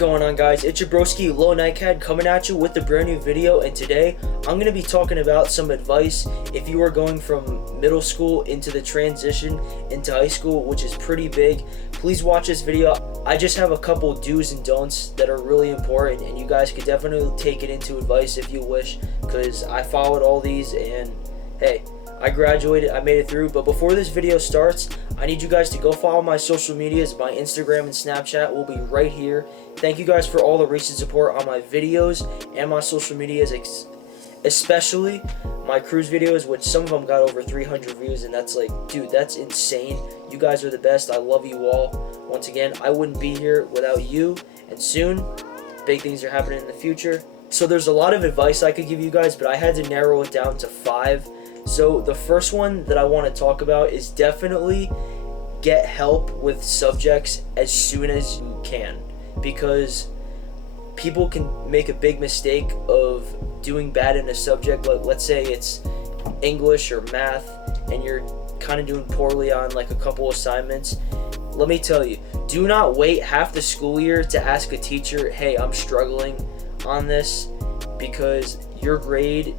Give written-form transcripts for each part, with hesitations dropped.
going on, guys? It's your broski Snachat coming at you with a brand new video, and today I'm going to be talking about some advice if you are going from middle school into the transition into high school, which is pretty big. Please watch this video. I just have a couple do's and don'ts that are really important, and you guys could definitely take it into advice if you wish, because I followed all these and hey, I graduated, I made it through. But before this video starts, I need you guys to go follow my social medias. My Instagram and Snapchat will be right here. Thank you guys for all the recent support on my videos and my social medias, especially my cruise videos, which some of them got over 300 views, and that's like, dude, that's insane. You guys are the best. I love you all. Once again, I wouldn't be here without you, and soon, big things are happening in the future. So there's a lot of advice I could give you guys, but I had to narrow it down to 5. So the first one that I want to talk about is definitely get help with subjects as soon as you can, because people can make a big mistake of doing bad in a subject. Like, let's say it's English or math and you're kind of doing poorly on like a couple assignments. Let me tell you, do not wait half the school year to ask a teacher, hey, I'm struggling on this, because your grade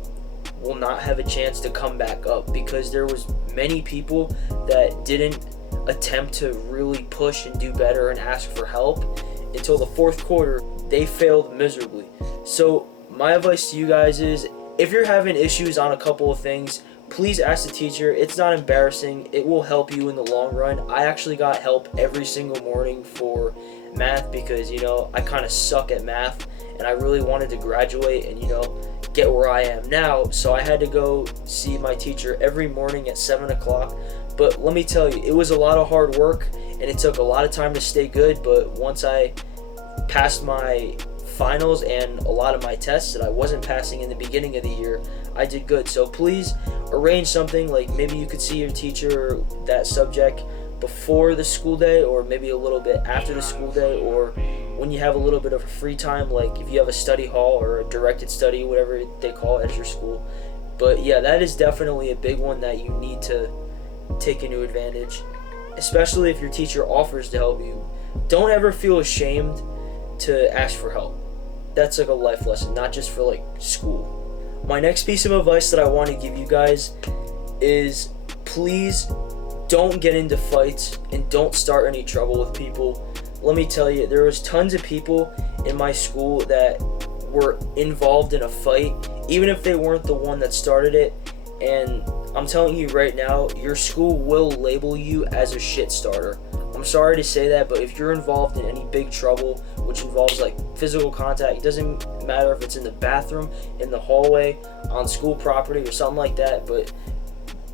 will not have a chance to come back up, because there was many people that didn't attempt to really push and do better and ask for help until the fourth quarter. They failed miserably. So my advice to you guys is, if you're having issues on a couple of things, please ask the teacher. It's not embarrassing. It will help you in the long run. I actually got help every single morning for math because, you know, I kind of suck at math and I really wanted to graduate and, you know, get where I am now. So I had to go see my teacher every morning at 7 o'clock. But let me tell you, it was a lot of hard work and it took a lot of time to stay good. But once I passed my finals and a lot of my tests that I wasn't passing in the beginning of the year, I did good. So please arrange something, like maybe you could see your teacher that subject before the school day, or maybe a little bit after the school day, or when you have a little bit of free time, like if you have a study hall or a directed study, whatever they call it at your school. But yeah, that is definitely a big one that you need to take into advantage, especially if your teacher offers to help you. Don't ever feel ashamed to ask for help. That's like a life lesson, not just for like school. My next piece of advice that I want to give you guys is, please don't get into fights and don't start any trouble with people. Let me tell you, there was tons of people in my school that were involved in a fight, even if they weren't the one that started it. And I'm telling you right now, your school will label you as a shit starter. I'm sorry to say that, but if you're involved in any big trouble, which involves like physical contact, it doesn't matter if it's in the bathroom, in the hallway, on school property, or something like that. But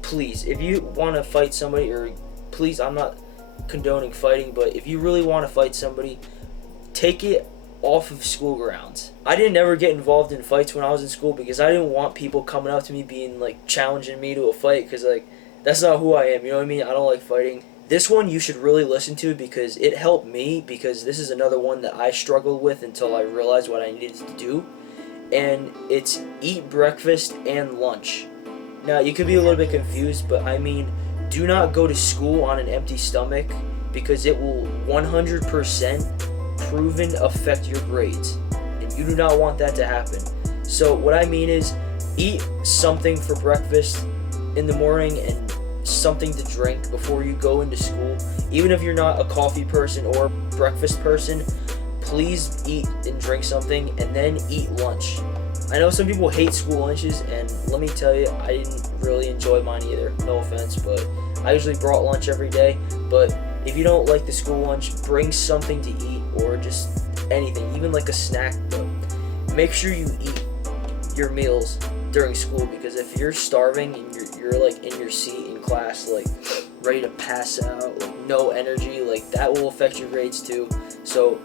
please, if you want to fight somebody, or please, I'm not condoning fighting, but if you really want to fight somebody, take it off of school grounds. I didn't ever get involved in fights when I was in school because I didn't want people coming up to me being like challenging me to a fight, because like that's not who I am, you know what I mean? I don't like fighting. This one you should really listen to because it helped me, because this is another one that I struggled with until I realized what I needed to do, and it's eat breakfast and lunch. Now you could be a little bit confused, but I mean, do not go to school on an empty stomach, because it will 100% proven affect your grades, and you do not want that to happen. So what I mean is, eat something for breakfast in the morning and something to drink before you go into school. Even if you're not a coffee person or breakfast person, please eat and drink something and then eat lunch. I know some people hate school lunches, and let me tell you, I didn't really enjoy mine either, no offense, but I usually brought lunch every day. But if you don't like the school lunch, bring something to eat, or just anything, even like a snack. But make sure you eat your meals during school, because if you're starving and you're like in your seat in class, like ready to pass out, like no energy, like that will affect your grades too. So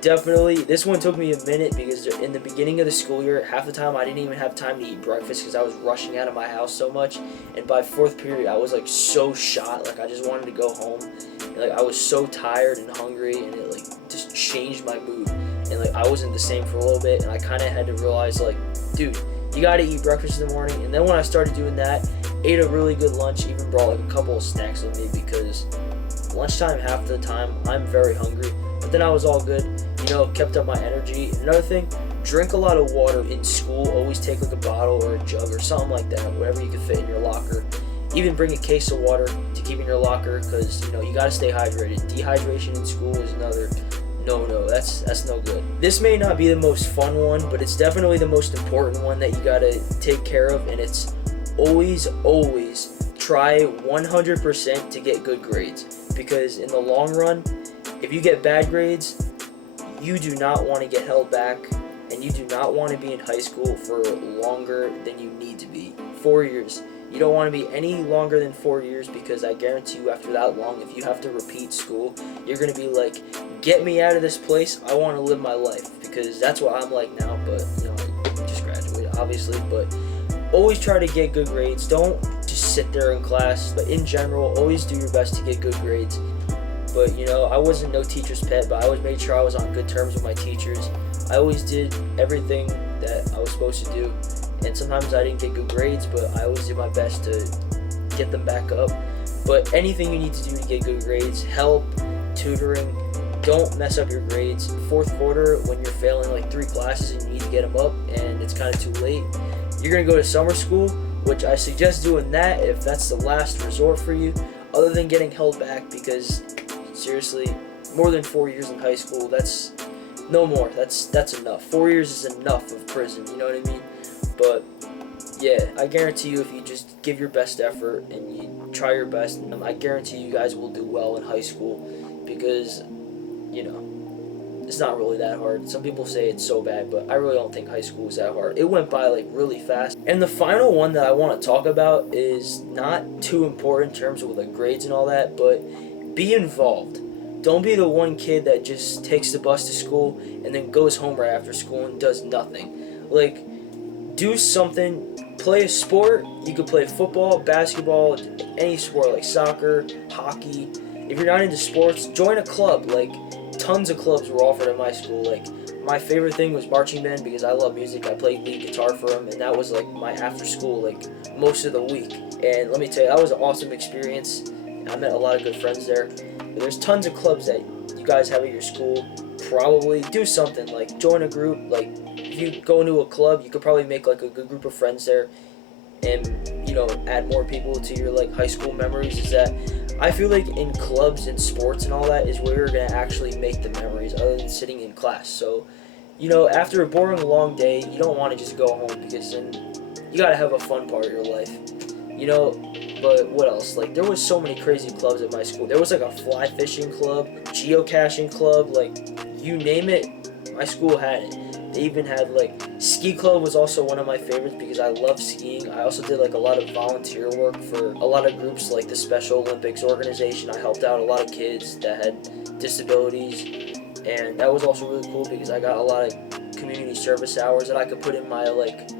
definitely, this one took me a minute, because in the beginning of the school year, half the time I didn't even have time to eat breakfast because I was rushing out of my house so much. And by fourth period, I was like so shot, like I just wanted to go home. And, like I was so tired and hungry, and it like just changed my mood. And like I wasn't the same for a little bit, and I kind of had to realize, like, dude, you gotta eat breakfast in the morning. And then when I started doing that, ate a really good lunch, even brought like a couple of snacks with me, because lunchtime half the time I'm very hungry. But then I was all good. You kept up my energy. Another thing, drink a lot of water in school. Always take like a bottle or a jug or something like that, whatever you can fit in your locker. Even bring a case of water to keep in your locker, because you gotta stay hydrated. Dehydration in school is another no. That's no good. This may not be the most fun one, but it's definitely the most important one that you gotta take care of, and it's always try 100% to get good grades, because in the long run, if you get bad grades, you do not want to get held back, and you do not want to be in high school for longer than you need to be. 4 years. You don't want to be any longer than 4 years, because I guarantee you after that long, if you have to repeat school, you're going to be like, get me out of this place, I want to live my life, because that's what I'm like now. But I just graduated obviously, but always try to get good grades. Don't just sit there in class, but in general, always do your best to get good grades. But I wasn't no teacher's pet, but I always made sure I was on good terms with my teachers. I always did everything that I was supposed to do, and sometimes I didn't get good grades, but I always did my best to get them back up. But anything you need to do to get good grades, help, tutoring, don't mess up your grades. Fourth quarter, when you're failing like 3 classes and you need to get them up and it's kind of too late, you're going to go to summer school, which I suggest doing that if that's the last resort for you, other than getting held back, because seriously, more than 4 years in high school, that's no more. That's enough. 4 years is enough of prison, you know what I mean? But yeah, I guarantee you, if you just give your best effort and you try your best, I guarantee you guys will do well in high school, because it's not really that hard. Some people say it's so bad, but I really don't think high school is that hard. It went by like really fast. And the final one that I want to talk about is not too important in terms of like grades and all that, but be involved. Don't be the one kid that just takes the bus to school and then goes home right after school and does nothing. Like, do something. Play a sport. You could play football, basketball, any sport like soccer, hockey. If you're not into sports, join a club. Like, tons of clubs were offered at my school. Like, my favorite thing was marching band, because I love music. I played lead guitar for them, and that was like my after school, like most of the week. And let me tell you, that was an awesome experience. I met a lot of good friends there. But there's tons of clubs that you guys have at your school. Probably do something, like join a group. Like, if you go into a club, you could probably make like a good group of friends there, and add more people to your like high school memories. Is that I feel like in clubs and sports and all that is where you're gonna actually make the memories, other than sitting in class. So after a boring long day, you don't want to just go home, because then you gotta have a fun part of your life. But what else? Like, there was so many crazy clubs at my school. There was like a fly fishing club, geocaching club, like you name it, my school had it. They even had like ski club was also one of my favorites, because I love skiing. I also did like a lot of volunteer work for a lot of groups like the Special Olympics organization. I helped out a lot of kids that had disabilities, and that was also really cool, because I got a lot of community service hours that I could put in my like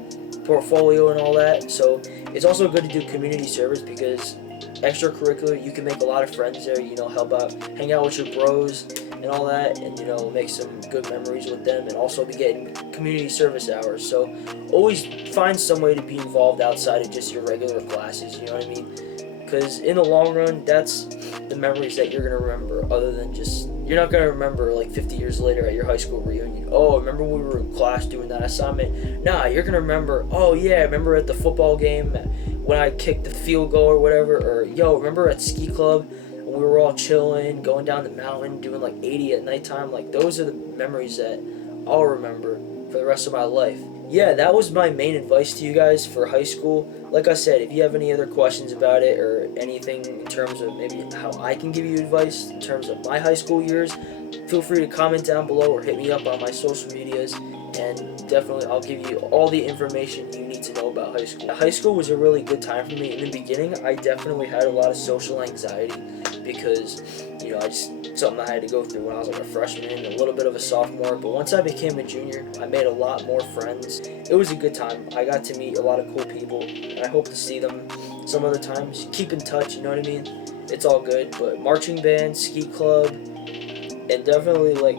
portfolio and all that. So it's also good to do community service, because extracurricular, you can make a lot of friends there, help out, hang out with your bros and all that, and make some good memories with them, and also be getting community service hours. So always find some way to be involved outside of just your regular classes, you know what I mean? Because in the long run, that's the memories that you're going to remember, other than just, you're not going to remember like 50 years later at your high school reunion, oh, remember when we were in class doing that assignment? Nah, you're going to remember, oh yeah, remember at the football game when I kicked the field goal or whatever, or yo, remember at ski club when we were all chilling, going down the mountain, doing like 80 at nighttime. Like, those are the memories that I'll remember for the rest of my life. Yeah, that was my main advice to you guys for high school. Like I said, if you have any other questions about it, or anything in terms of maybe how I can give you advice in terms of my high school years, feel free to comment down below or hit me up on my social medias, and definitely I'll give you all the information you need to know about high school. High school was a really good time for me. In the beginning, I definitely had a lot of social anxiety, because something I had to go through when I was like a freshman, a little bit of a sophomore. But once I became a junior, I made a lot more friends. It was a good time. I got to meet a lot of cool people, and I hope to see them some other time. Just keep in touch, you know what I mean? It's all good. But marching band, ski club, and definitely like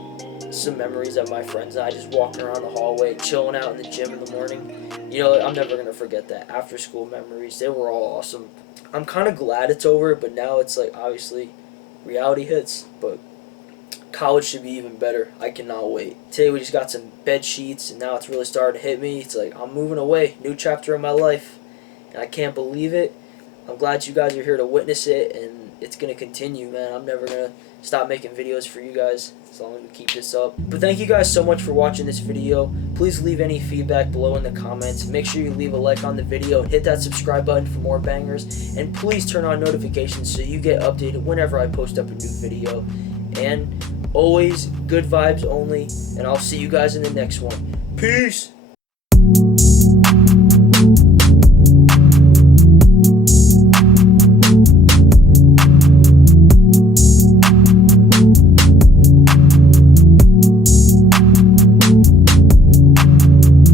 some memories of my friends and I just walking around the hallway, chilling out in the gym in the morning. I'm never going to forget that. After school memories, they were all awesome. I'm kind of glad it's over, but now it's like, obviously, reality hits, but college should be even better. I cannot wait. Today we just got some bed sheets, and now it's really starting to hit me. It's like I'm moving away, new chapter in my life, and I can't believe it. I'm glad you guys are here to witness it, and it's gonna continue, man. I'm never gonna stop making videos for you guys as long as we keep this up. But thank you guys so much for watching this video. Please leave any feedback below in the comments. Make sure you leave a like on the video, hit that subscribe button for more bangers, and please turn on notifications so you get updated whenever I post up a new video. And always good vibes only, and I'll see you guys in the next one. Peace!